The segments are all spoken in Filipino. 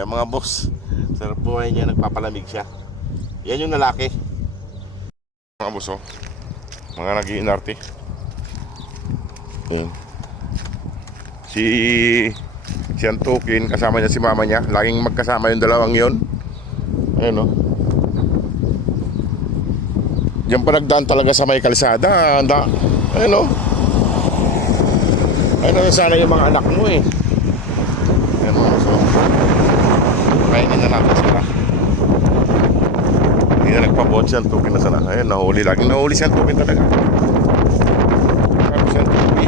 Kaya mga boss, sarap buhay niya, nagpapalamig siya. Yan yung lalaki. Mga boss, oh, mga nag-iinarte. Ayan. Si Antukin, kasama niya si mama niya. Laging magkasama yung dalawang yon. Ayan, oh. Diyan pa nagdaan talaga sa may kalsada. Ayan, oh. Ayun, sana yung mga anak mo eh. Ayan, mga boss, oh. Kainin na natin sila. Hindi na nagpabot si Antukin na sana. Ayan, nahuli. Laging nahuli si Antukin talaga. Sabi si Antukin.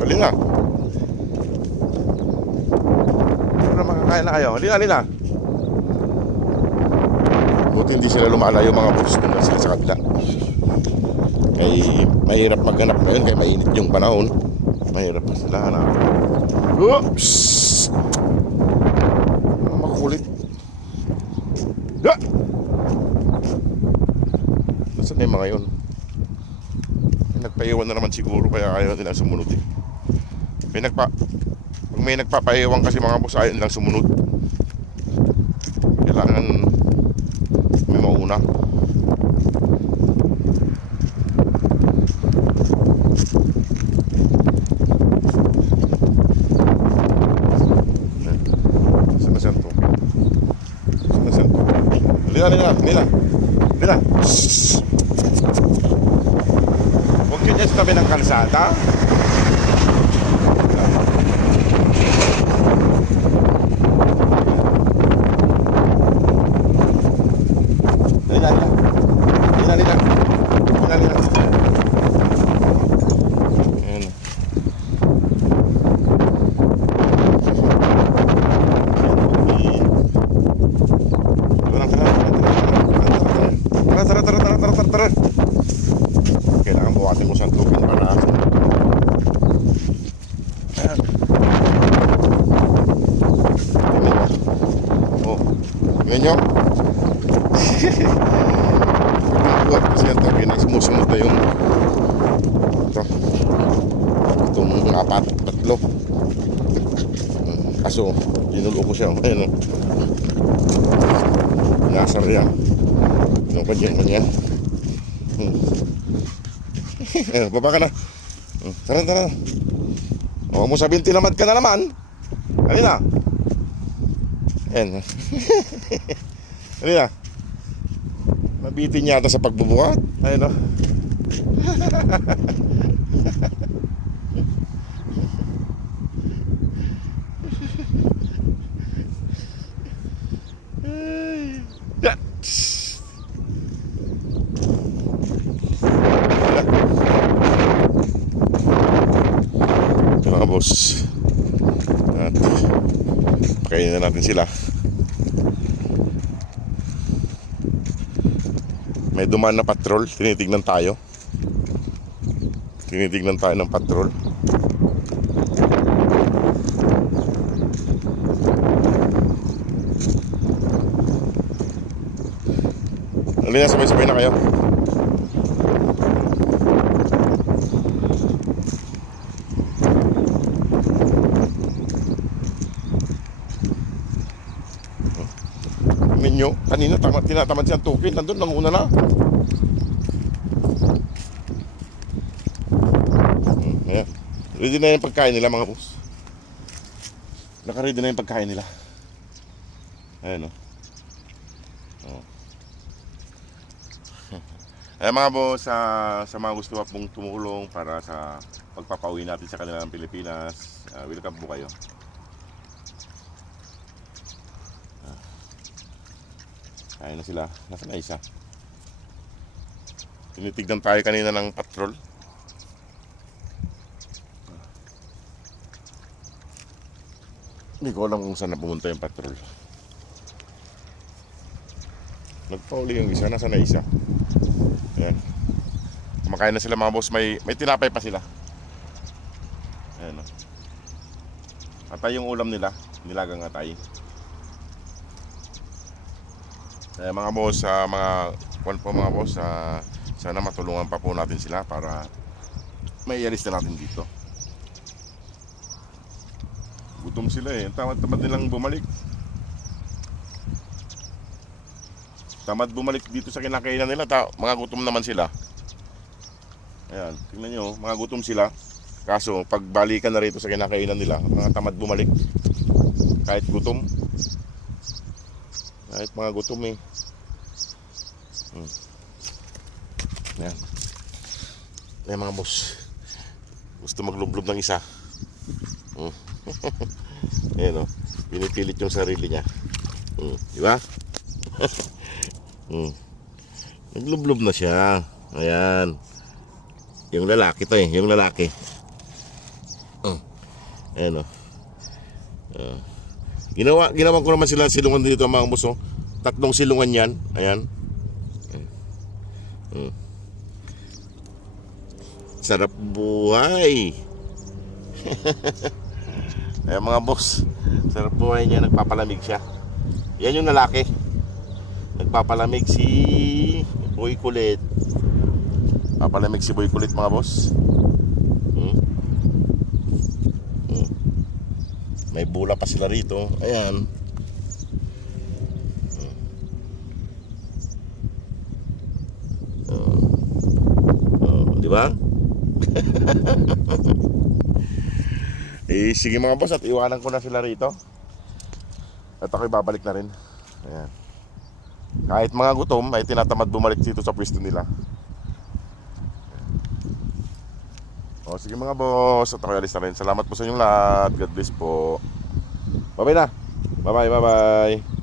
Dali na. Ano makakain na kayo? Halina. Buti hindi sila lumalayo mga boss. Doon sila sa kabila. Kaya mahirap maghanap ngayon. Kaya mainit yung panahon. Mahirap pa sila hanap. Oops! Makulit. Nasaan na yung mga yun? Nagpaiwan na naman siguro, kaya ayaw nilang sumunod eh. Pag may nagpapaiwan kasi mga boss, ayaw nilang sumunod. Kailangan may mauna. Saan to? Lila. Huwag yun yung tabi ng kalsada. Lila. Ayan. Tara. Kailangan buhatin mo sa Antukin para ayan. Oh, tingnan nyo. Buhat kasi Antukin ay sumusunod na yung itong tatlo. Kaso dinulo ko siya. Ayan, nasar yan. Yung kanyan. Baba ka na. Tara. Huwag mo sabihin tinamad ka na naman. Halina. Ayan. Halina. Mabitin yata sa pagbubuhat. Ayun, o. Mga boss, at pakainin na natin sila. May dumaan na patrol. Tinitignan tayo ng patrol. Halina, sabay-sabay na kayo. Ninyo, kanina tinatamad si Antukin. Nandun, nanguna na. Ayan. Ready na yung pagkain nila mga boss. Naka-ready na yung pagkain nila. Ayan, o. Ayan mga boss, sa mga gusto pong tumulong para sa pagpapauwi natin sa kanilang Pilipinas, welcome po kayo. Ayun na sila. Nasaan na isa? Tinitignan tayo kanina ng patrol. Hindi ko alam kung saan na pumunta yung patrol. Nagpauli yung isa. Nasaan na isa? Ayan. Kumakain na sila mga boss. May tinapay pa sila. Ayan, o. Atay yung ulam nila. Nilagang atay. Mga boss, mga Sana matulungan pa po natin sila para maialis na natin dito. Gutom sila eh. Tamad-tamad nilang bumalik. Tamad bumalik dito sa kinakainan nila. Mga gutom naman sila. Ayan, tingnan nyo, mga gutom sila. Kaso, pag balikan na rito sa kinakainan nila, mga tamad bumalik. Kahit gutom. Kahit mga gutom eh. Ayan. Ayan mga boss. Gusto maglublob ng isa. Ayan o. Pinipilit yung sarili niya. Di ba? Naglublob na siya. Ayan. Yung lalaki to eh. Yung lalaki. Ayan o. Ginawa ko naman sila silungan dito mga boss. Oh. 3 silungan yan. Ayan. Sarap buhay. Ayan mga boss. Sarap buhay niya. Nagpapalamig siya. Yan yung lalaki. Nagpapalamig si Boy Kulit. Papalamig si Boy Kulit mga boss. May bula pa sila rito. Ayan. Di ba? Sige mga boss, at iwanan ko na sila rito. At ako'y babalik na rin. Ayan. Kahit mga gutom ay tinatamad bumalik dito sa pwesto nila. Sige mga boss, at ako'y alis na rin. Salamat po sa inyong lahat. God bless po. Bye bye na. Bye bye.